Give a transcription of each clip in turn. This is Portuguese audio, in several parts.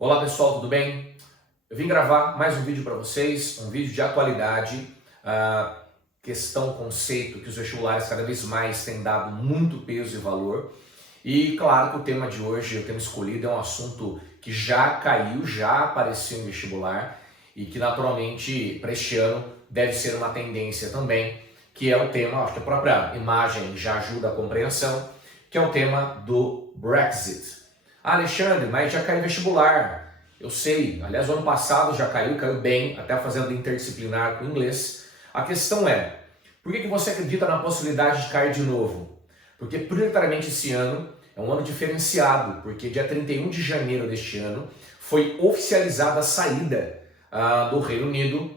Olá pessoal, tudo bem? Eu vim gravar mais um vídeo para vocês, um vídeo de atualidade, questão, conceito que os vestibulares cada vez mais têm dado muito peso e valor. E claro que o tema de hoje, eu tenho escolhido, é um assunto que já caiu, já apareceu em vestibular e que naturalmente para este ano deve ser uma tendência também, que é o tema, acho que a própria imagem já ajuda a compreensão, que é o tema do Brexit. Ah, Alexandre, mas já caiu vestibular. Eu sei, aliás, o ano passado já caiu bem, até fazendo interdisciplinar com inglês. A questão é, por que você acredita na possibilidade de cair de novo? Porque prioritariamente esse ano é um ano diferenciado, porque dia 31 de janeiro deste ano foi oficializada a saída do Reino Unido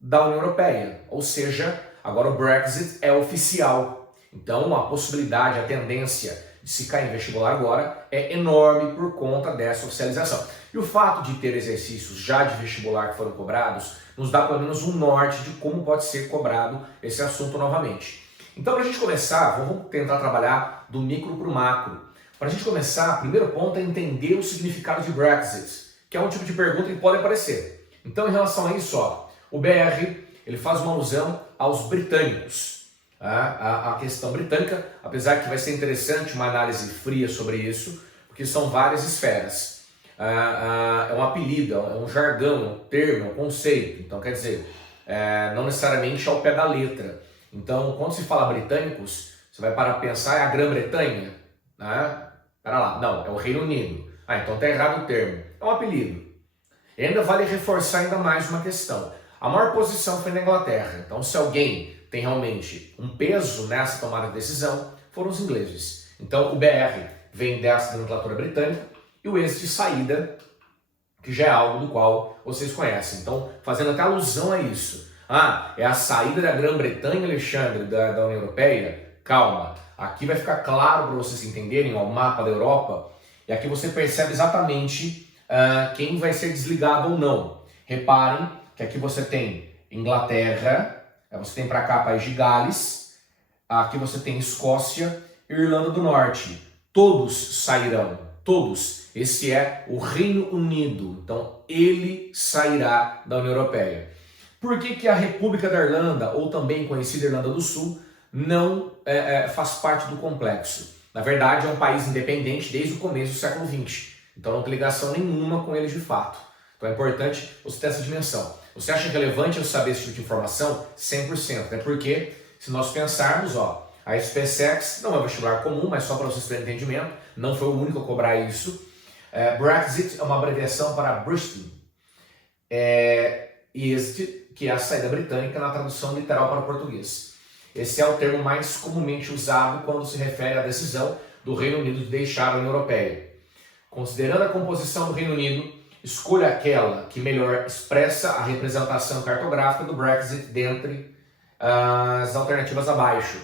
da União Europeia. Ou seja, agora o Brexit é oficial. Então a possibilidade, a tendência de se cair em vestibular agora é enorme por conta dessa oficialização. E o fato de ter exercícios já de vestibular que foram cobrados nos dá pelo menos um norte de como pode ser cobrado esse assunto novamente. Então, para a gente começar, vamos tentar trabalhar do micro para o macro. Para a gente começar, o primeiro ponto é entender o significado de Brexit, que é um tipo de pergunta que pode aparecer. Então, em relação a isso, o BR ele faz uma alusão aos britânicos. A questão britânica, apesar que vai ser interessante uma análise fria sobre isso, porque são várias esferas. É um apelido, é um jargão, é um termo, é um conceito. Então, quer dizer, não necessariamente ao pé da letra. Então, quando se fala britânicos, você vai parar para pensar, é a Grã-Bretanha? Pera lá, não, é o Reino Unido. Então tá errado o termo. É um apelido. E ainda vale reforçar ainda mais uma questão. A maior posição foi na Inglaterra. Então, se alguém tem realmente um peso nessa tomada de decisão, foram os ingleses. Então, o BR vem dessa nomenclatura britânica e o êxito de saída, que já é algo do qual vocês conhecem. Então, fazendo até alusão a isso. É a saída da Grã-Bretanha, Alexandre, da União Europeia? Calma. Aqui vai ficar claro para vocês entenderem o mapa da Europa, e aqui você percebe exatamente quem vai ser desligado ou não. Reparem que aqui você tem Inglaterra, você tem para cá País de Gales, aqui você tem Escócia e Irlanda do Norte. Todos sairão, todos. Esse é o Reino Unido, então ele sairá da União Europeia. Por que a República da Irlanda, ou também conhecida Irlanda do Sul, não faz parte do complexo? Na verdade, é um país independente desde o começo do século XX, então não tem ligação nenhuma com eles de fato. Então é importante você ter essa dimensão. Você acha relevante eu saber esse tipo de informação? 100%. Até porque, se nós pensarmos, a SpaceX não é um vestibular comum, mas só para vocês terem entendimento, não foi o único a cobrar isso. Brexit é uma abreviação para Brexit. Exit, que é a saída britânica na tradução literal para o português. Esse é o termo mais comumente usado quando se refere à decisão do Reino Unido de deixar a União Europeia. Considerando a composição do Reino Unido, escolha aquela que melhor expressa a representação cartográfica do Brexit dentre as alternativas abaixo.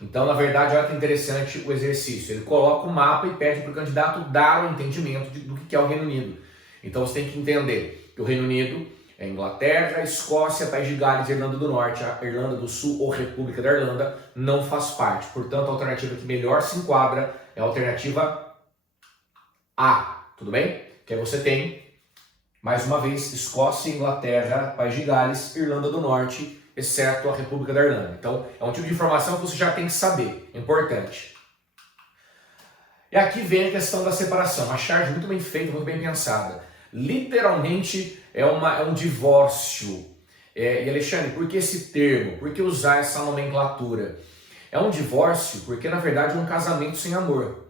Então, na verdade, olha que interessante o exercício. Ele coloca o mapa e pede para o candidato dar o entendimento do que é o Reino Unido. Então, você tem que entender que o Reino Unido é Inglaterra, Escócia, País de Gales, Irlanda do Norte, a Irlanda do Sul ou República da Irlanda não faz parte. Portanto, a alternativa que melhor se enquadra é a alternativa A. Tudo bem? Que aí você tem, mais uma vez, Escócia, Inglaterra, País de Gales, Irlanda do Norte, exceto a República da Irlanda. Então, é um tipo de informação que você já tem que saber. É importante. E aqui vem a questão da separação. Uma charge muito bem feita, muito bem pensada. Literalmente, é um divórcio. E Alexandre, por que esse termo? Por que usar essa nomenclatura? É um divórcio porque, na verdade, é um casamento sem amor.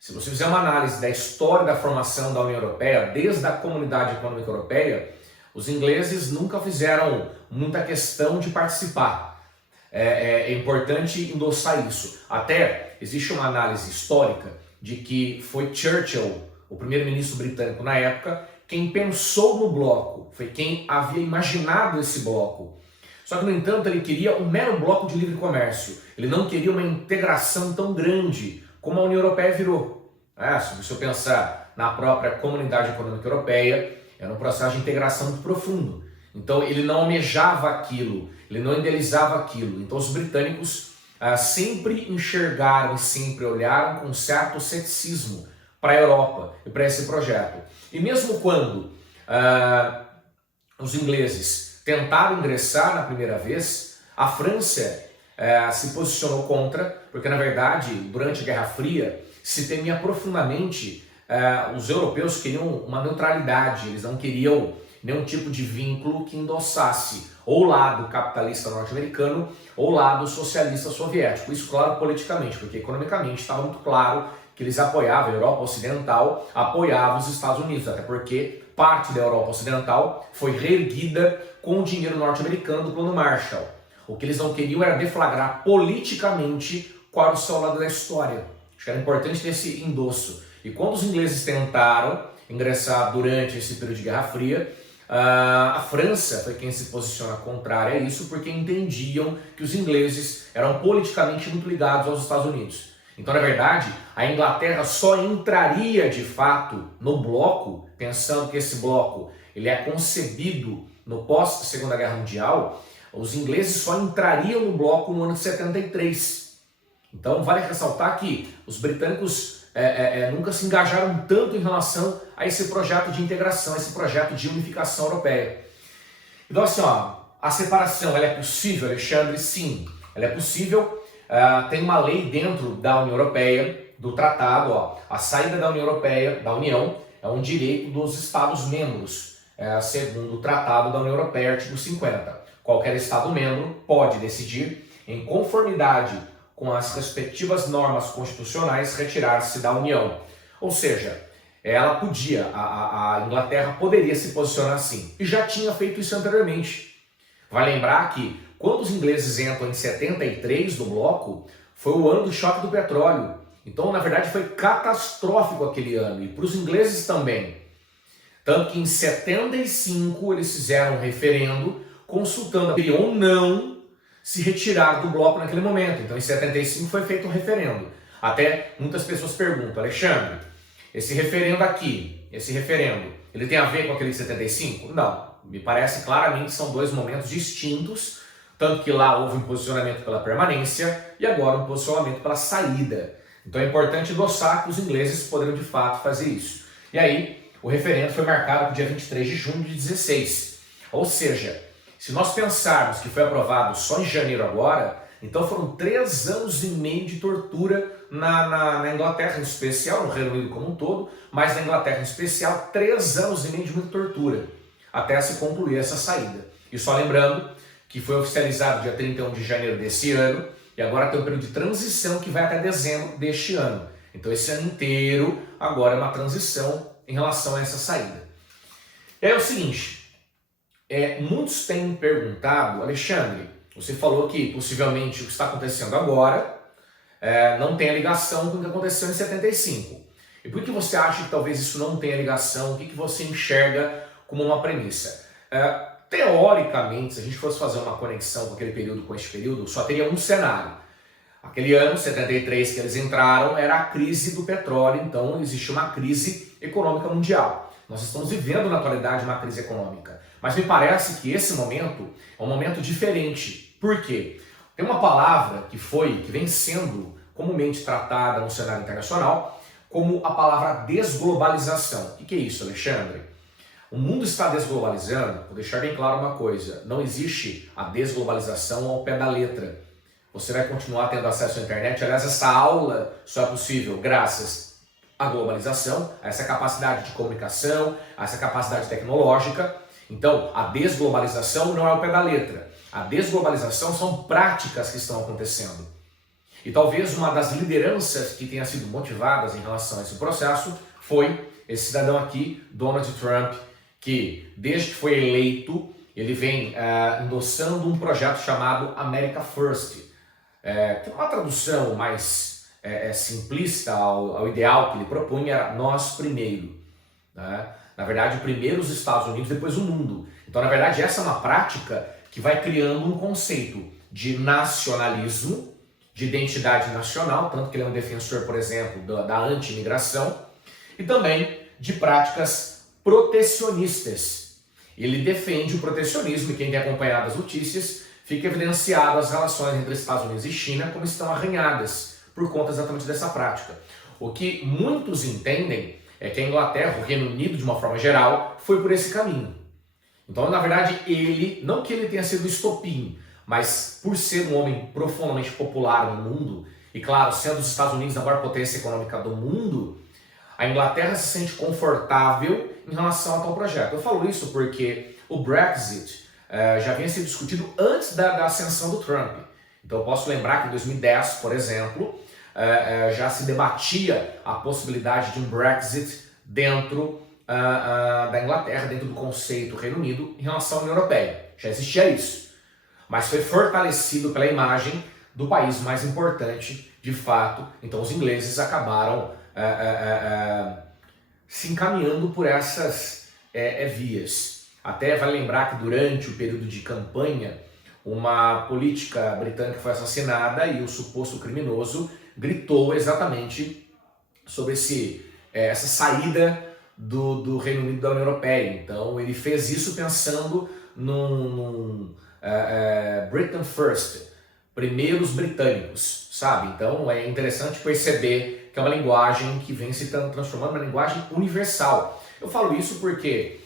Se você fizer uma análise da história da formação da União Europeia, desde a Comunidade Econômica Europeia, os ingleses nunca fizeram muita questão de participar. É importante endossar isso. Até existe uma análise histórica de que foi Churchill, o primeiro-ministro britânico na época, quem pensou no bloco, foi quem havia imaginado esse bloco. Só que, no entanto, ele queria um mero bloco de livre comércio. Ele não queria uma integração tão grande como a União Europeia virou. Se você pensar na própria Comunidade Econômica Europeia, era um processo de integração muito profundo. Então ele não almejava aquilo, ele não idealizava aquilo. Então os britânicos sempre enxergaram e sempre olharam com certo ceticismo para a Europa e para esse projeto. E mesmo quando os ingleses tentaram ingressar na primeira vez, a França se posicionou contra, porque na verdade, durante a Guerra Fria, se temia profundamente, os europeus queriam uma neutralidade, eles não queriam nenhum tipo de vínculo que endossasse ou o lado capitalista norte-americano ou o lado socialista soviético. Isso, claro, politicamente, porque economicamente estava muito claro que eles apoiavam, a Europa Ocidental apoiava os Estados Unidos, até porque parte da Europa Ocidental foi reerguida com o dinheiro norte-americano do Plano Marshall. O que eles não queriam era deflagrar politicamente qual era o seu lado da história. Acho que era importante ter esse endosso. E quando os ingleses tentaram ingressar durante esse período de Guerra Fria, a França foi quem se posiciona contrária a isso, porque entendiam que os ingleses eram politicamente muito ligados aos Estados Unidos. Então, na verdade, a Inglaterra só entraria de fato no bloco, pensando que esse bloco ele é concebido no pós-Segunda Guerra Mundial, os ingleses só entrariam no bloco no ano de 73. Então, vale ressaltar que os britânicos nunca se engajaram tanto em relação a esse projeto de integração, esse projeto de unificação europeia. Então, assim, a separação ela é possível, Alexandre? Sim, ela é possível. Tem uma lei dentro da União Europeia, do tratado, a saída da União Europeia, da União, é um direito dos Estados-membros, segundo o Tratado da União Europeia, artigo 50. Qualquer Estado-membro pode decidir, em conformidade com as respectivas normas constitucionais, retirar-se da União. Ou seja, ela podia, a Inglaterra poderia se posicionar assim, e já tinha feito isso anteriormente. Vai lembrar que quando os ingleses entram em 73 no bloco, foi o ano do choque do petróleo. Então, na verdade, foi catastrófico aquele ano, e para os ingleses também. Tanto que em 75 eles fizeram um referendo consultando se ou não se retirar do bloco naquele momento. Então, em 75 foi feito um referendo. Até muitas pessoas perguntam, Alexandre, esse referendo aqui, ele tem a ver com aquele de 75? Não, me parece claramente que são dois momentos distintos, tanto que lá houve um posicionamento pela permanência e agora um posicionamento pela saída. Então é importante endossar que os ingleses poderiam de fato fazer isso. E aí, o referendo foi marcado para o dia 23 de junho de 16. Ou seja, se nós pensarmos que foi aprovado só em janeiro agora, então foram 3 anos e meio de tortura na Inglaterra em especial, no Reino Unido como um todo, mas na Inglaterra em especial, 3 anos e meio de muita tortura, até se concluir essa saída. E só lembrando que foi oficializado dia 31 de janeiro desse ano, e agora tem um período de transição que vai até dezembro deste ano. Então esse ano inteiro agora é uma transição em relação a essa saída. E aí é o seguinte, muitos têm me perguntado, Alexandre, você falou que possivelmente o que está acontecendo agora não tem ligação com o que aconteceu em 75. E por que você acha que talvez isso não tenha ligação? O que você enxerga como uma premissa? Teoricamente, se a gente fosse fazer uma conexão com aquele período com este período, só teria um cenário. Aquele ano, 73, que eles entraram, era a crise do petróleo, então existe uma crise econômica mundial. Nós estamos vivendo na atualidade uma crise econômica. Mas me parece que esse momento é um momento diferente. Por quê? Tem uma palavra que vem sendo comumente tratada no cenário internacional como a palavra desglobalização. O que é isso, Alexandre? O mundo está desglobalizando, vou deixar bem claro uma coisa, não existe a desglobalização ao pé da letra. Você vai continuar tendo acesso à internet, aliás, essa aula só é possível graças à globalização, a essa capacidade de comunicação, a essa capacidade tecnológica. Então, a desglobalização não é ao pé da letra. A desglobalização são práticas que estão acontecendo. E talvez uma das lideranças que tenha sido motivadas em relação a esse processo foi esse cidadão aqui, Donald Trump, que desde que foi eleito, ele vem endossando um projeto chamado America First, que é uma tradução mais simplista ao ideal que ele propunha, era nós primeiro. Né? Na verdade, primeiro os Estados Unidos, depois o mundo. Então, na verdade, essa é uma prática que vai criando um conceito de nacionalismo, de identidade nacional, tanto que ele é um defensor, por exemplo, da anti-imigração, e também de práticas protecionistas. Ele defende o protecionismo, e quem tem acompanhado as notícias, fica evidenciado as relações entre Estados Unidos e China como estão arranhadas por conta exatamente dessa prática. O que muitos entendem é que a Inglaterra, o Reino Unido de uma forma geral, foi por esse caminho. Então, na verdade, ele, não que ele tenha sido estopim, mas por ser um homem profundamente popular no mundo, e claro, sendo os Estados Unidos a maior potência econômica do mundo, a Inglaterra se sente confortável em relação a tal projeto. Eu falo isso porque o Brexit já vinha sendo discutido antes da ascensão do Trump. Então eu posso lembrar que em 2010, por exemplo, já se debatia a possibilidade de um Brexit dentro da Inglaterra, dentro do conceito Reino Unido, em relação à União Europeia. Já existia isso. Mas foi fortalecido pela imagem do país mais importante, de fato. Então os ingleses acabaram se encaminhando por essas vias. Até vai lembrar que durante o período de campanha, uma política britânica foi assassinada e o suposto criminoso gritou exatamente sobre essa saída do Reino Unido da União Europeia. Então ele fez isso pensando num Britain First, primeiros britânicos, sabe? Então é interessante perceber que é uma linguagem que vem se transformando numa linguagem universal. Eu falo isso porque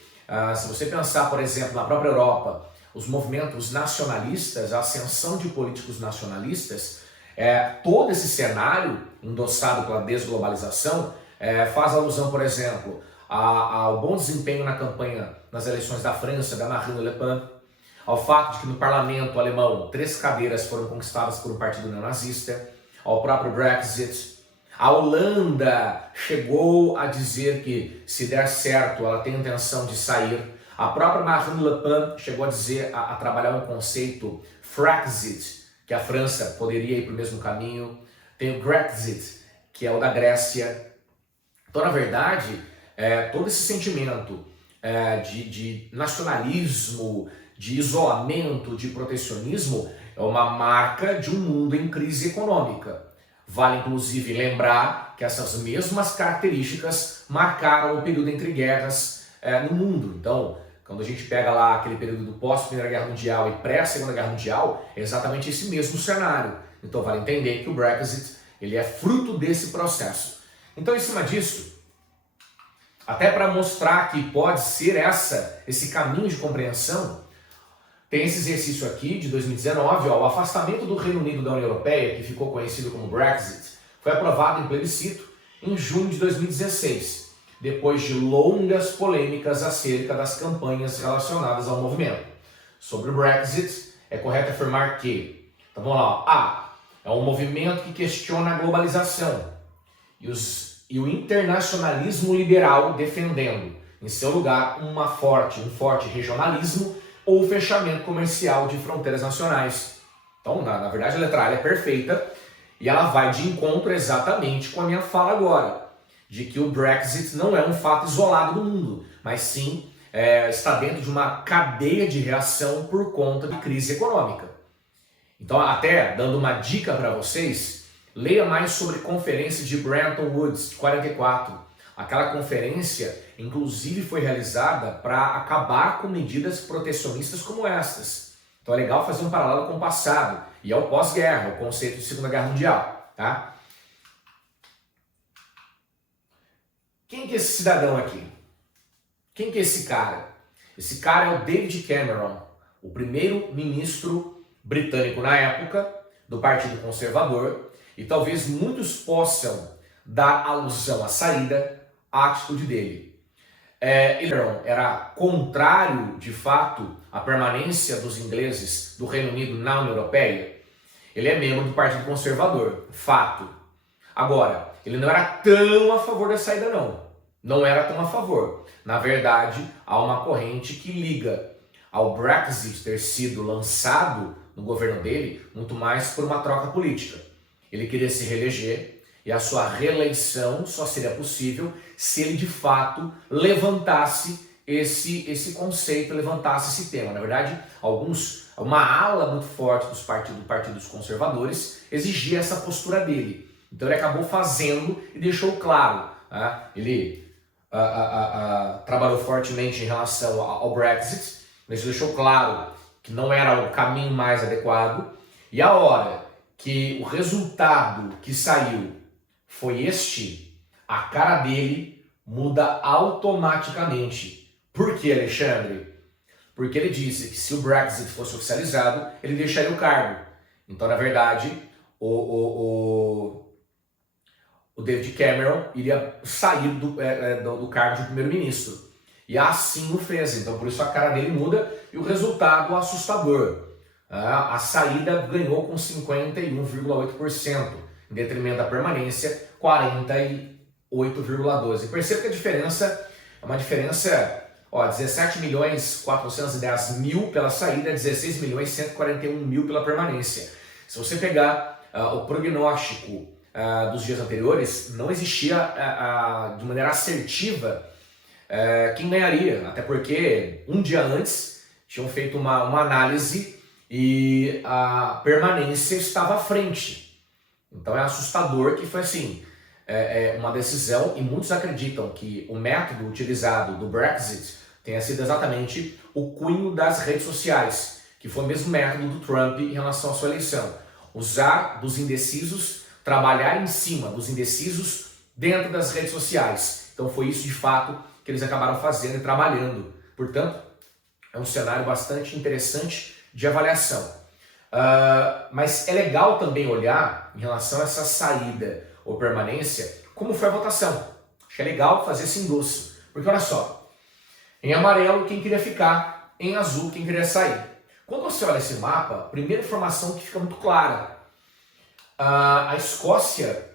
se você pensar, por exemplo, na própria Europa, os movimentos nacionalistas, a ascensão de políticos nacionalistas, todo esse cenário endossado pela desglobalização faz alusão, por exemplo, ao bom desempenho na campanha nas eleições da França, da Marine Le Pen, ao fato de que no parlamento alemão 3 cadeiras foram conquistadas por um partido neonazista, ao próprio Brexit. A Holanda chegou a dizer que, se der certo, ela tem intenção de sair. A própria Marine Le Pen chegou a dizer, a trabalhar um conceito Frexit, que a França poderia ir para o mesmo caminho. Tem o Grexit, que é o da Grécia. Então, na verdade, todo esse sentimento de nacionalismo, de isolamento, de protecionismo, é uma marca de um mundo em crise econômica. Vale, inclusive, lembrar que essas mesmas características marcaram o período entre guerras no mundo. Então, quando a gente pega lá aquele período do pós-Primeira Guerra Mundial e pré-Segunda Guerra Mundial, é exatamente esse mesmo cenário. Então, vale entender que o Brexit ele é fruto desse processo. Então, em cima disso, até para mostrar que pode ser esse caminho de compreensão, tem esse exercício aqui de 2019, o afastamento do Reino Unido da União Europeia, que ficou conhecido como Brexit, foi aprovado em plebiscito em junho de 2016, depois de longas polêmicas acerca das campanhas relacionadas ao movimento. Sobre o Brexit, é correto afirmar que, então vamos lá, é um movimento que questiona a globalização e o internacionalismo liberal defendendo, em seu lugar, um forte regionalismo ou fechamento comercial de fronteiras nacionais. Então, na verdade, a letra A é perfeita e ela vai de encontro exatamente com a minha fala agora, de que o Brexit não é um fato isolado do mundo, mas sim está dentro de uma cadeia de reação por conta de crise econômica. Então, até dando uma dica para vocês, leia mais sobre a conferência de Bretton Woods, de 44. Aquela conferência, inclusive, foi realizada para acabar com medidas protecionistas como estas. Então é legal fazer um paralelo com o passado e ao pós-guerra, o conceito de Segunda Guerra Mundial. Tá? Quem que é esse cidadão aqui? Quem que é esse cara? Esse cara é o David Cameron, o primeiro-ministro britânico na época, do Partido Conservador, e talvez muitos possam dar alusão à saída, à atitude dele. Ele era contrário, de fato, à permanência dos ingleses do Reino Unido na União Europeia. Ele é membro do Partido Conservador, fato. Agora, ele não era tão a favor da saída, não. Não era tão a favor. Na verdade, há uma corrente que liga ao Brexit ter sido lançado no governo dele muito mais por uma troca política. Ele queria se reeleger e a sua reeleição só seria possível se ele de fato levantasse esse conceito, levantasse esse tema. Na verdade, uma ala muito forte dos partidos conservadores exigia essa postura dele. Então ele acabou fazendo e deixou claro. Ele trabalhou fortemente em relação ao Brexit, mas deixou claro que não era o caminho mais adequado. E a hora que o resultado que saiu foi este, a cara dele muda automaticamente. Por que, Alexandre? Porque ele disse que se o Brexit fosse oficializado, ele deixaria o cargo. Então, na verdade, o David Cameron iria sair do cargo de primeiro-ministro. E assim o fez. Então, por isso a cara dele muda e o resultado assustador. A saída ganhou com 51,8%, em detrimento da permanência, 48,12%. Perceba que a diferença é uma diferença, 17.410.000 pela saída, 16.141.000 pela permanência. Se você pegar o prognóstico dos dias anteriores, não existia de maneira assertiva quem ganharia, até porque um dia antes tinham feito uma análise e a permanência estava à frente. Então é assustador que foi assim, uma decisão, e muitos acreditam que o método utilizado do Brexit tenha sido exatamente o cunho das redes sociais, que foi o mesmo método do Trump em relação à sua eleição. Usar dos indecisos, trabalhar em cima dos indecisos dentro das redes sociais. Então foi isso de fato que eles acabaram fazendo e trabalhando. Portanto, é um cenário bastante interessante de avaliação. Mas é legal também olhar em relação a essa saída ou permanência, como foi a votação. Acho que é legal fazer esse endosso. Porque olha só, em amarelo quem queria ficar, em azul quem queria sair. Quando você olha esse mapa, a primeira informação que fica muito clara. A Escócia,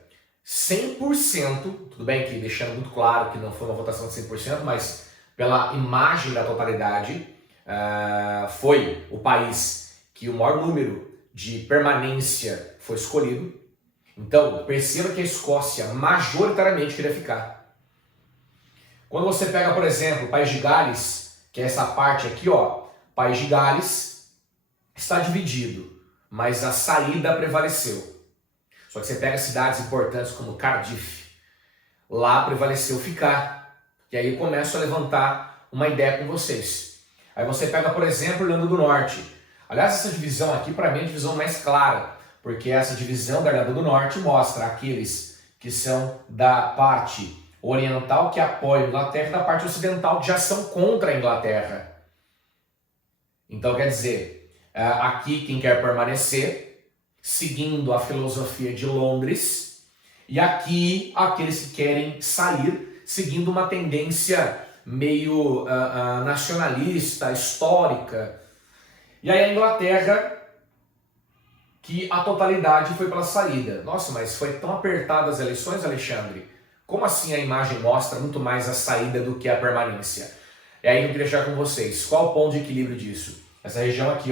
100%, tudo bem que deixando muito claro que não foi uma votação de 100%, mas pela imagem da totalidade, foi o país que o maior número de permanência foi escolhido. Então, perceba que a Escócia majoritariamente queria ficar. Quando você pega, por exemplo, o País de Gales, que é essa parte aqui, País de Gales está dividido, mas a saída prevaleceu. Só que você pega cidades importantes como Cardiff, lá prevaleceu ficar. E aí eu começo a levantar uma ideia com vocês. Aí você pega, por exemplo, Irlanda do Norte. Aliás, essa divisão aqui, para mim, é a divisão mais clara, porque essa divisão da Irlanda do Norte mostra aqueles que são da parte oriental, que apoiam a Inglaterra, e da parte ocidental, que já são contra a Inglaterra. Então, quer dizer, aqui quem quer permanecer, seguindo a filosofia de Londres, e aqui aqueles que querem sair, seguindo uma tendência meio nacionalista, histórica. E aí a Inglaterra, que a totalidade foi pela saída. Nossa, mas foi tão apertada as eleições, Alexandre? Como assim a imagem mostra muito mais a saída do que a permanência? E aí eu queria deixar com vocês, qual o ponto de equilíbrio disso? Essa região aqui,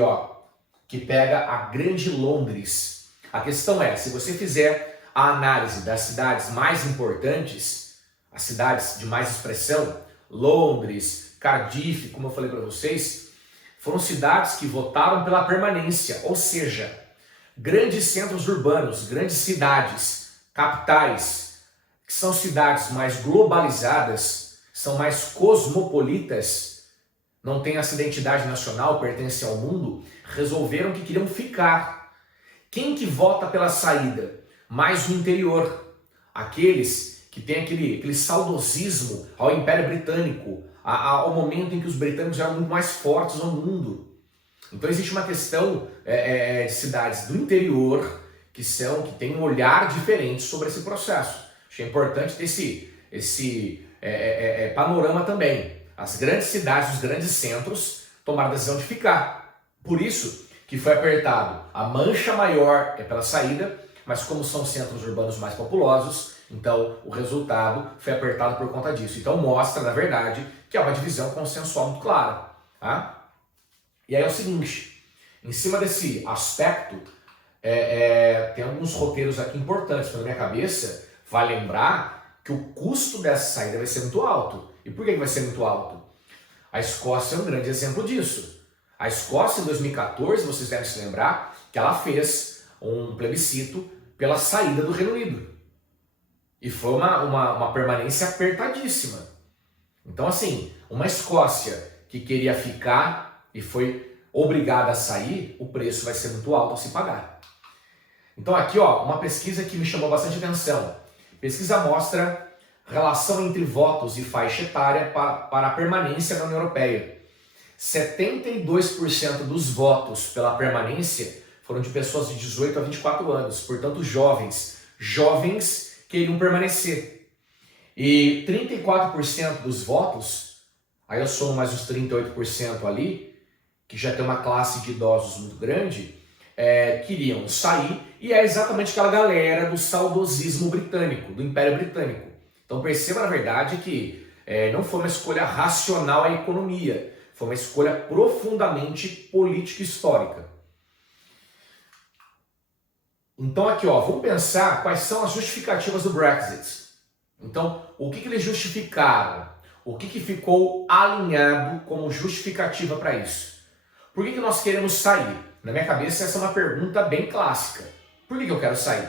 que pega a grande Londres. A questão é, se você fizer a análise das cidades mais importantes, as cidades de mais expressão, Londres, Cardiff, como eu falei para vocês, foram cidades que votaram pela permanência, ou seja, grandes centros urbanos, grandes cidades, capitais, que são cidades mais globalizadas, são mais cosmopolitas, não têm essa identidade nacional, pertencem ao mundo, resolveram que queriam ficar. Quem que vota pela saída? Mais o interior. Aqueles que têm aquele saudosismo ao Império Britânico, ao momento em que os britânicos eram muito mais fortes no mundo. Então existe uma questão de cidades do interior que têm um olhar diferente sobre esse processo. Acho que é importante ter esse panorama também. As grandes cidades, os grandes centros tomaram a decisão de ficar. Por isso que foi apertado. A mancha maior é pela saída, mas como são centros urbanos mais populosos, então o resultado foi apertado por conta disso. Então mostra, na verdade, que é uma divisão consensual muito clara. Tá? E aí é o seguinte, em cima desse aspecto, tem alguns roteiros aqui importantes na minha cabeça. Vai lembrar que o custo dessa saída vai ser muito alto. E por que vai ser muito alto? A Escócia é um grande exemplo disso. A Escócia, em 2014, vocês devem se lembrar que ela fez um plebiscito pela saída do Reino Unido. E foi uma permanência apertadíssima. Então, assim, uma Escócia que queria ficar e foi obrigada a sair, o preço vai ser muito alto a se pagar. Então aqui, uma pesquisa que me chamou bastante atenção. Pesquisa mostra relação entre votos e faixa etária para a permanência na União Europeia. 72% dos votos pela permanência foram de pessoas de 18 a 24 anos, portanto jovens queriam permanecer. E 34% dos votos, aí eu somo mais os 38% ali, que já tem uma classe de idosos muito grande, queriam sair, e é exatamente aquela galera do saudosismo britânico, do Império Britânico. Então perceba, na verdade, que não foi uma escolha racional a economia, foi uma escolha profundamente política e histórica. Então aqui, ó, vamos pensar quais são as justificativas do Brexit. Então, o que eles justificaram? O que ficou alinhado como justificativa para isso? Por que nós queremos sair? Na minha cabeça, essa é uma pergunta bem clássica. Por que eu quero sair?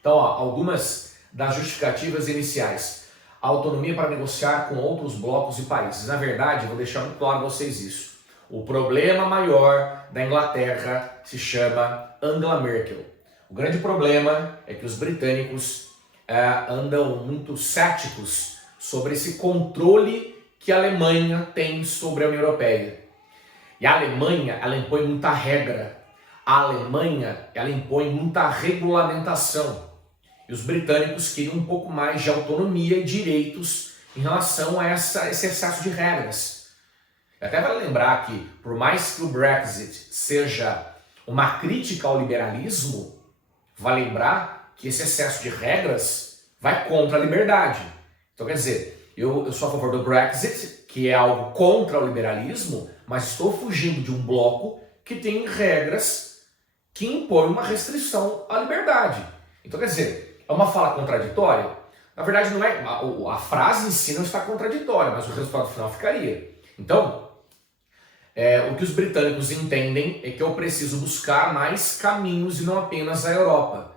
Então, ó, algumas das justificativas iniciais. A autonomia para negociar com outros blocos e países. Na verdade, vou deixar muito claro para vocês isso. O problema maior da Inglaterra se chama Angela Merkel. O grande problema é que os britânicos andam muito céticos sobre esse controle que a Alemanha tem sobre a União Europeia. E a Alemanha, ela impõe muita regra. A Alemanha, ela impõe muita regulamentação. E os britânicos queriam um pouco mais de autonomia e direitos em relação a esse excesso de regras. Até vale lembrar que, por mais que o Brexit seja uma crítica ao liberalismo, vale lembrar que esse excesso de regras vai contra a liberdade. Então, quer dizer, eu sou a favor do Brexit, que é algo contra o liberalismo, mas estou fugindo de um bloco que tem regras que impõem uma restrição à liberdade. Então, quer dizer, é uma fala contraditória? Na verdade, não é. A frase em si não está contraditória, mas o resultado final ficaria. Então, o que os britânicos entendem é que eu preciso buscar mais caminhos e não apenas a Europa.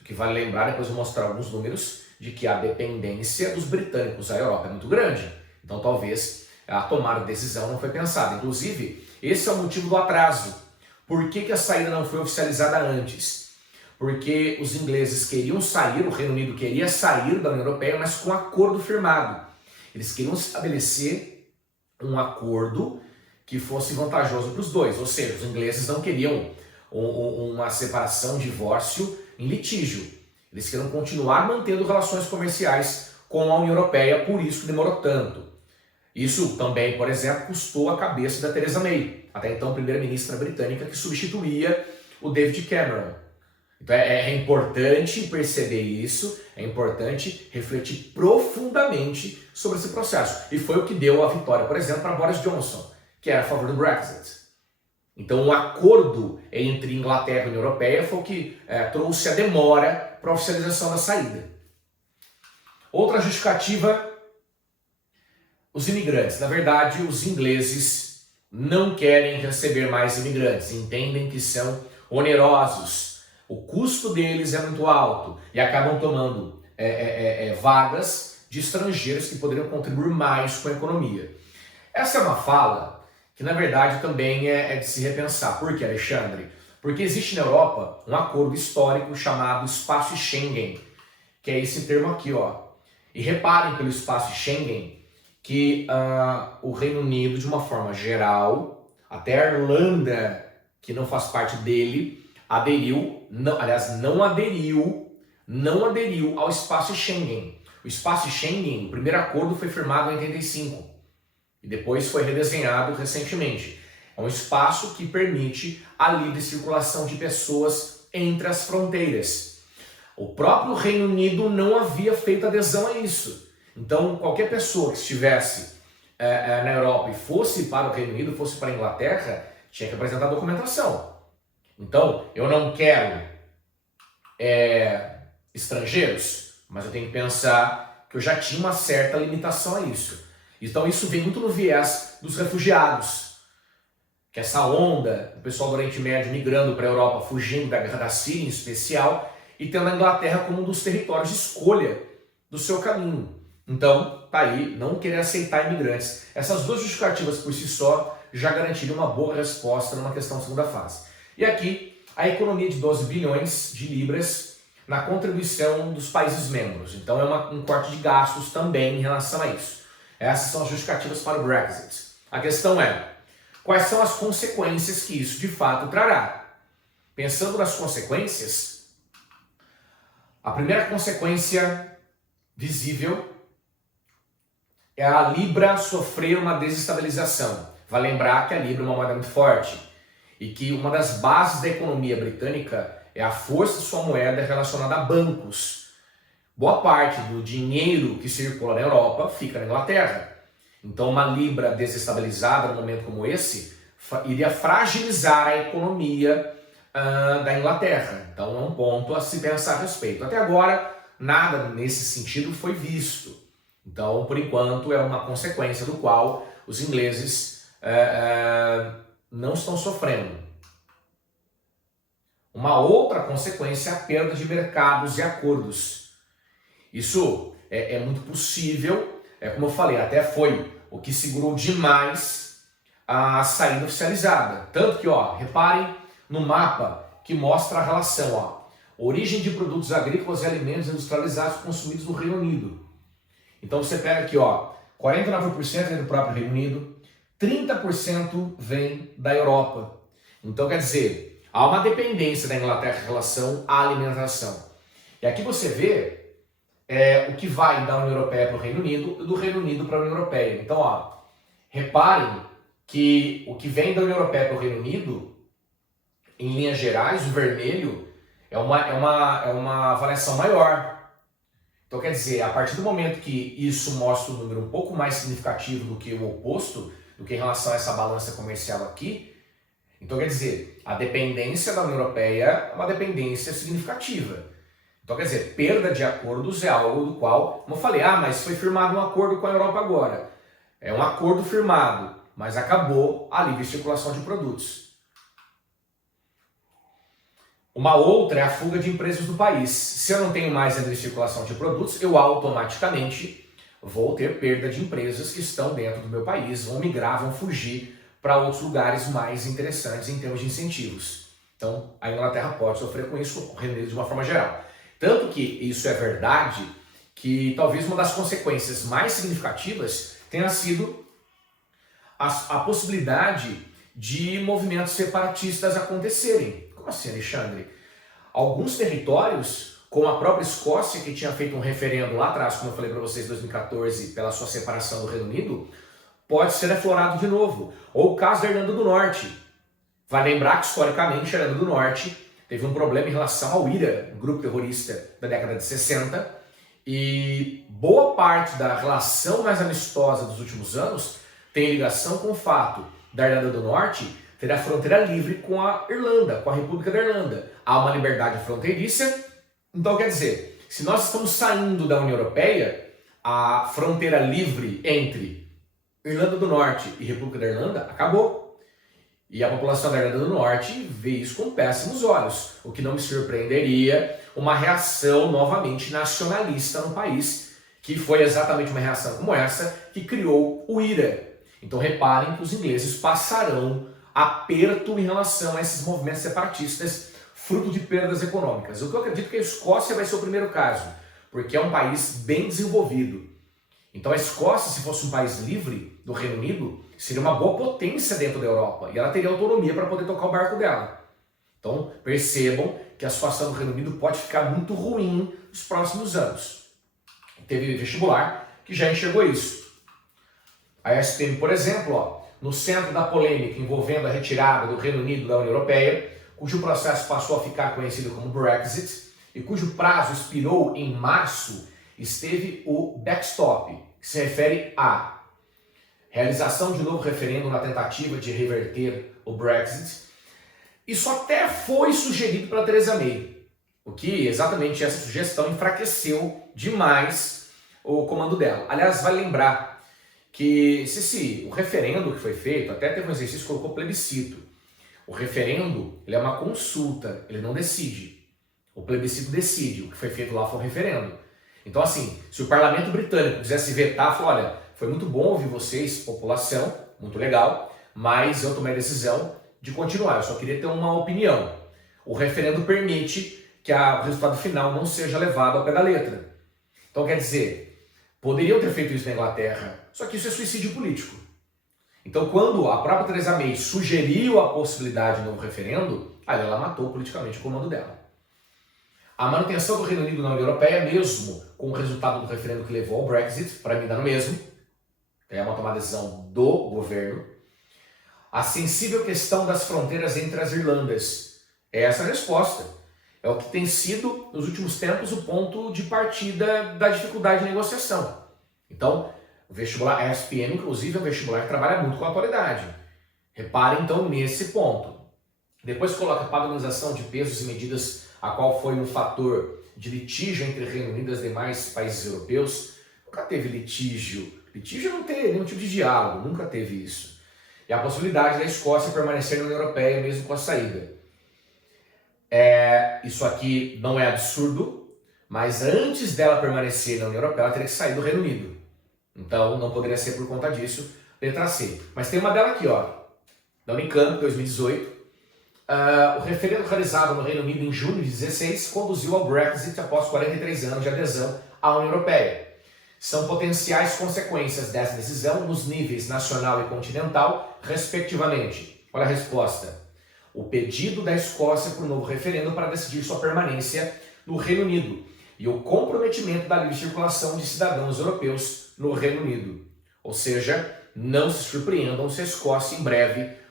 O que vale lembrar, depois eu vou mostrar alguns números, de que a dependência dos britânicos à Europa é muito grande. Então, talvez a tomada de decisão não foi pensada. Inclusive, esse é o motivo do atraso. Por que a saída não foi oficializada antes? Porque os ingleses queriam sair, o Reino Unido queria sair da União Europeia, mas com um acordo firmado. Eles queriam estabelecer um acordo que fosse vantajoso para os dois. Ou seja, os ingleses não queriam uma separação, um divórcio em litígio. Eles queriam continuar mantendo relações comerciais com a União Europeia, por isso que demorou tanto. Isso também, por exemplo, custou a cabeça da Theresa May, até então primeira-ministra britânica, que substituía o David Cameron. Então é importante perceber isso, é importante refletir profundamente sobre esse processo. E foi o que deu a vitória, por exemplo, para Boris Johnson, que era a favor do Brexit. Então o acordo entre Inglaterra e União Europeia foi o que trouxe a demora para a oficialização da saída. Outra justificativa, os imigrantes. Na verdade, os ingleses não querem receber mais imigrantes, entendem que são onerosos. O custo deles é muito alto e acabam tomando vagas de estrangeiros que poderiam contribuir mais com a economia. Essa é uma fala que, na verdade, também é de se repensar. Por quê, Alexandre? Porque existe na Europa um acordo histórico chamado Espaço Schengen, que é esse termo aqui, ó. E reparem pelo Espaço Schengen que o Reino Unido, de uma forma geral, até a Irlanda, que não faz parte dele, aderiu, não aderiu ao Espaço Schengen. O Espaço Schengen, o primeiro acordo foi firmado em 85 e depois foi redesenhado recentemente. É um espaço que permite a livre circulação de pessoas entre as fronteiras. O próprio Reino Unido não havia feito adesão a isso. Então, qualquer pessoa que estivesse na Europa e fosse para o Reino Unido, fosse para a Inglaterra, tinha que apresentar documentação. Então, eu não quero estrangeiros, mas eu tenho que pensar que eu já tinha uma certa limitação a isso. Então, isso vem muito no viés dos refugiados. Que essa onda, o pessoal do Oriente Médio migrando para a Europa, fugindo da guerra da Síria em especial, e tendo a Inglaterra como um dos territórios de escolha do seu caminho. Então, tá aí, não querer aceitar imigrantes. Essas duas justificativas por si só já garantiram uma boa resposta numa questão de segunda fase. E aqui, a economia de 12 bilhões de libras na contribuição dos países membros. Então é um corte de gastos também em relação a isso. Essas são as justificativas para o Brexit. A questão é, quais são as consequências que isso de fato trará? Pensando nas consequências, a primeira consequência visível é a Libra sofrer uma desestabilização. Vai lembrar que a Libra é uma moeda muito forte e que uma das bases da economia britânica é a força de sua moeda relacionada a bancos. Boa parte do dinheiro que circula na Europa fica na Inglaterra. Então uma Libra desestabilizada num momento como esse iria fragilizar a economia da Inglaterra. Então é um ponto a se pensar a respeito. Até agora, nada nesse sentido foi visto. Então, por enquanto, é uma consequência do qual os ingleses não estão sofrendo. Uma outra consequência é a perda de mercados e acordos. Isso é muito possível, como eu falei, até foi o que segurou demais a saída oficializada. Tanto que, reparem no mapa que mostra a relação, origem de produtos agrícolas e alimentos industrializados consumidos no Reino Unido. Então você pega aqui, 49% vem do próprio Reino Unido, 30% vem da Europa. Então quer dizer, há uma dependência da Inglaterra em relação à alimentação. E aqui você vê o que vai da União Europeia para o Reino Unido e do Reino Unido para a União Europeia. Então, reparem que o que vem da União Europeia para o Reino Unido, em linhas gerais, o vermelho é uma variação maior. Então quer dizer, a partir do momento que isso mostra um número um pouco mais significativo do que o oposto, do que em relação a essa balança comercial aqui, então quer dizer, a dependência da União Europeia é uma dependência significativa. Então quer dizer, perda de acordos é algo do qual, como eu falei, mas foi firmado um acordo com a Europa agora. É um acordo firmado, mas acabou a livre circulação de produtos. Uma outra é a fuga de empresas do país. Se eu não tenho mais livre circulação de produtos, eu automaticamente vou ter perda de empresas que estão dentro do meu país, vão migrar, vão fugir para outros lugares mais interessantes em termos de incentivos. Então, a Inglaterra pode sofrer com isso, o Reino Unido de uma forma geral. Tanto que isso é verdade, que talvez uma das consequências mais significativas tenha sido a possibilidade de movimentos separatistas acontecerem. Como assim, Alexandre? Alguns territórios, como a própria Escócia, que tinha feito um referendo lá atrás, como eu falei para vocês, em 2014, pela sua separação do Reino Unido, pode ser aflorado de novo. Ou o caso da Irlanda do Norte. Vai lembrar que, historicamente, a Irlanda do Norte teve um problema em relação ao IRA, um grupo terrorista da década de 60, e boa parte da relação mais amistosa dos últimos anos tem ligação com o fato da Irlanda do Norte ter a fronteira livre com a Irlanda, com a República da Irlanda. Há uma liberdade fronteiriça, então quer dizer, se nós estamos saindo da União Europeia, a fronteira livre entre Irlanda do Norte e República da Irlanda acabou. E a população da Irlanda do Norte vê isso com péssimos olhos, o que não me surpreenderia uma reação novamente nacionalista no país, que foi exatamente uma reação como essa que criou o IRA. Então reparem que os ingleses passarão aperto em relação a esses movimentos separatistas, fruto de perdas econômicas. O que eu acredito que a Escócia vai ser o primeiro caso, porque é um país bem desenvolvido. Então a Escócia, se fosse um país livre do Reino Unido, seria uma boa potência dentro da Europa e ela teria autonomia para poder tocar o barco dela. Então percebam que a situação do Reino Unido pode ficar muito ruim nos próximos anos. Teve vestibular que já enxergou isso. A SPM, por exemplo, no centro da polêmica envolvendo a retirada do Reino Unido da União Europeia, cujo processo passou a ficar conhecido como Brexit e cujo prazo expirou em março, esteve o backstop, que se refere à realização de novo referendo na tentativa de reverter o Brexit. Isso até foi sugerido pela Theresa May, o que exatamente essa sugestão enfraqueceu demais o comando dela. Aliás, vale lembrar que o referendo que foi feito, até teve um exercício que colocou plebiscito. O referendo, ele é uma consulta, ele não decide. O plebiscito decide, o que foi feito lá foi um referendo. Então assim, se o parlamento britânico quisesse vetar, falou, olha, foi muito bom ouvir vocês, população, muito legal, mas eu tomei a decisão de continuar, eu só queria ter uma opinião. O referendo permite que o resultado final não seja levado ao pé da letra. Então, quer dizer, poderiam ter feito isso na Inglaterra, só que isso é suicídio político. Então, quando a própria Theresa May sugeriu a possibilidade de um novo referendo, aí ela matou politicamente o comando dela. A manutenção do Reino Unido na União Europeia, mesmo com o resultado do referendo que levou ao Brexit, para mim dá no mesmo, é uma tomada de decisão do governo. A sensível questão das fronteiras entre as Irlandas. É essa a resposta. É o que tem sido, nos últimos tempos, o ponto de partida da dificuldade de negociação. Então, o vestibular, a SPM, inclusive, é um vestibular que trabalha muito com a atualidade. Repare, então, nesse ponto. Depois coloca a padronização de pesos e medidas, a qual foi um fator de litígio entre o Reino Unido e os demais países europeus. Nunca teve litígio. Litígio não tem nenhum tipo de diálogo, nunca teve isso. E a possibilidade da Escócia permanecer na União Europeia mesmo com a saída. Isso aqui não é absurdo, mas antes dela permanecer na União Europeia, ela teria que sair do Reino Unido. Então não poderia ser por conta disso, letra C. Mas tem uma dela aqui, ó, da Unicamp, 2018. O referendo realizado no Reino Unido em junho de 2016 conduziu ao Brexit após 43 anos de adesão à União Europeia. São potenciais consequências dessa decisão nos níveis nacional e continental, respectivamente. Olha a resposta. O pedido da Escócia por um novo referendo para decidir sua permanência no Reino Unido e o comprometimento da livre circulação de cidadãos europeus no Reino Unido. Ou seja, não se surpreendam se a Escócia em breve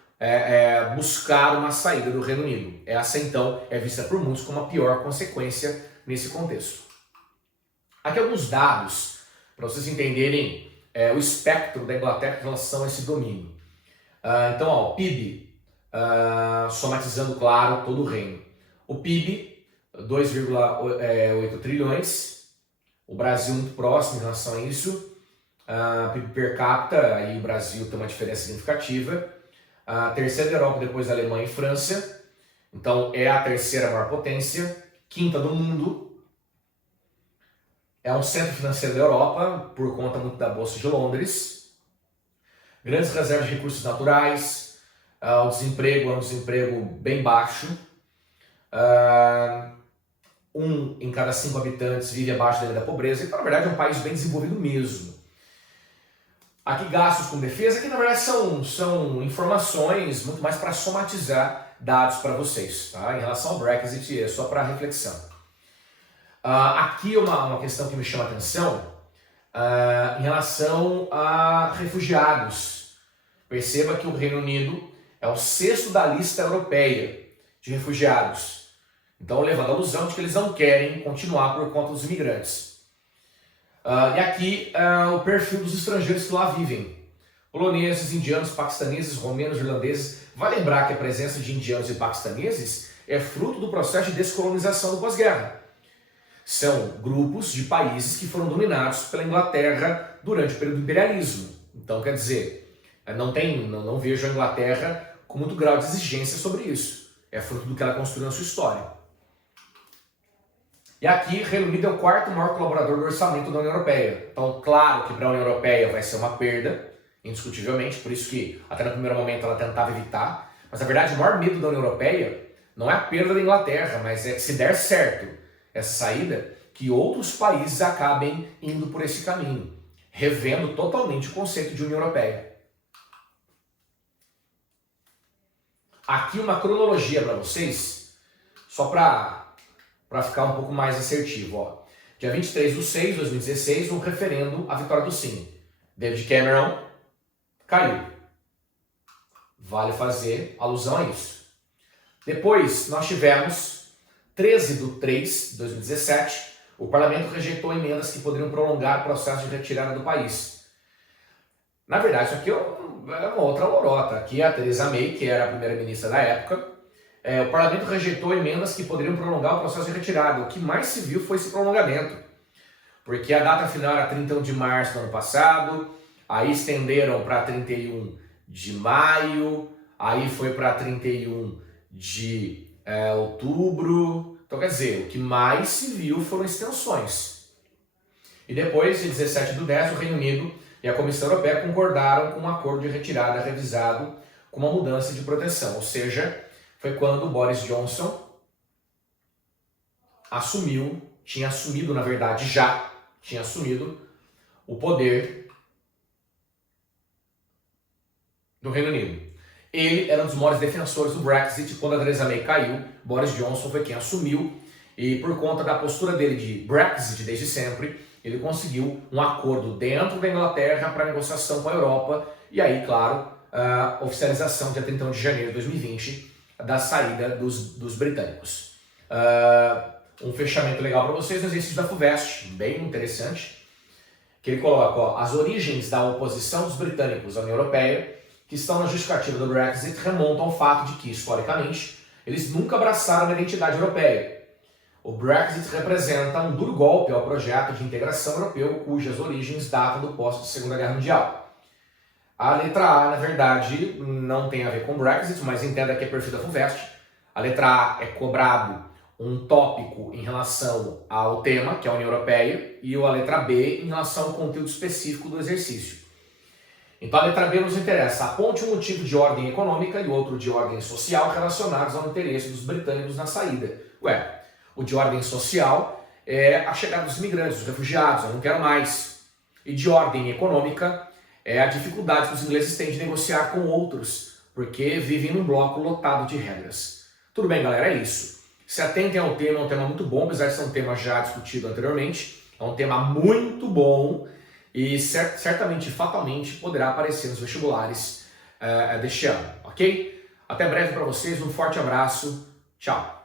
buscar uma saída do Reino Unido. Essa, então, é vista por muitos como a pior consequência nesse contexto. Aqui alguns dados para vocês entenderem o espectro da Inglaterra em relação a esse domínio. Então, ó, o PIB, somatizando, claro, todo o reino. O PIB, 2,8 trilhões. O Brasil muito próximo em relação a isso. PIB per capita, aí o Brasil tem uma diferença significativa. A terceira da Europa depois da Alemanha e França. Então, é a terceira maior potência. Quinta do mundo. É um centro financeiro da Europa, por conta muito da Bolsa de Londres. Grandes reservas de recursos naturais. O desemprego é um desemprego bem baixo. 1 em cada 5 habitantes vive abaixo da linha da pobreza. Então, na verdade, é um país bem desenvolvido mesmo. Aqui, gastos com defesa, que na verdade são informações muito mais para somatizar dados para vocês. Tá? Em relação ao Brexit, é só para reflexão. Aqui uma questão que me chama a atenção em relação a refugiados. Perceba que o Reino Unido é o 6º da lista europeia de refugiados. Então, levando a alusão de que eles não querem continuar por conta dos imigrantes. E aqui o perfil dos estrangeiros que lá vivem. Poloneses, indianos, paquistaneses, romenos, irlandeses. Vai lembrar que a presença de indianos e paquistaneses é fruto do processo de descolonização do pós-guerra. São grupos de países que foram dominados pela Inglaterra durante o período do imperialismo. Então, quer dizer, não vejo a Inglaterra com muito grau de exigência sobre isso. É fruto do que ela construiu na sua história. E aqui, Reino Unido é o 4º maior colaborador do orçamento da União Europeia. Então, claro que para a União Europeia vai ser uma perda, indiscutivelmente, por isso que até no primeiro momento ela tentava evitar. Mas, na verdade, o maior medo da União Europeia não é a perda da Inglaterra, mas é que se der certo essa saída, que outros países acabem indo por esse caminho, revendo totalmente o conceito de União Europeia. Aqui uma cronologia para vocês, só para ficar um pouco mais assertivo. Ó. Dia 23/6 de 2016, um referendo à vitória do sim. David Cameron caiu. Vale fazer alusão a isso. Depois nós tivemos 13/3 de 2017, o parlamento rejeitou emendas que poderiam prolongar o processo de retirada do país. Na verdade, isso aqui é uma outra lorota. Aqui a Theresa May, que era a primeira-ministra da época, o parlamento rejeitou emendas que poderiam prolongar o processo de retirada. O que mais se viu foi esse prolongamento, porque a data final era 31 de março do ano passado, aí estenderam para 31 de maio, aí foi para 31 de outubro. Então, quer dizer, o que mais se viu foram extensões. E depois, de 17/10, o Reino Unido e a Comissão Europeia concordaram com um acordo de retirada revisado com uma mudança de proteção. Ou seja, foi quando o Boris Johnson tinha assumido, na verdade, já tinha assumido o poder do Reino Unido. Ele era um dos maiores defensores do Brexit. Quando a Theresa May caiu, Boris Johnson foi quem assumiu, e por conta da postura dele de Brexit desde sempre, ele conseguiu um acordo dentro da Inglaterra para negociação com a Europa, e aí, claro, a oficialização dia 31 de janeiro de 2020 da saída dos britânicos. Um fechamento legal para vocês no exercício da FUVEST, bem interessante, que ele coloca, ó, as origens da oposição dos britânicos à União Europeia, que estão na justificativa do Brexit, remontam ao fato de que, historicamente, eles nunca abraçaram a identidade europeia. O Brexit representa um duro golpe ao projeto de integração europeu, cujas origens datam do pós-Segunda Guerra Mundial. A letra A, na verdade, não tem a ver com Brexit, mas entenda que é perfil da FUVEST. A letra A é cobrado um tópico em relação ao tema, que é a União Europeia, e a letra B em relação ao conteúdo específico do exercício. Então a letra B nos interessa. Aponte um motivo de ordem econômica e outro de ordem social relacionados ao interesse dos britânicos na saída. Ué, o de ordem social é a chegada dos imigrantes, dos refugiados, eu não quero mais. E de ordem econômica é a dificuldade que os ingleses têm de negociar com outros, porque vivem num bloco lotado de regras. Tudo bem, galera, é isso. Se atentem ao tema, é um tema muito bom, apesar de ser um tema já discutido anteriormente. É um tema muito bom e certamente, fatalmente, poderá aparecer nos vestibulares deste ano, ok? Até breve para vocês, um forte abraço, tchau!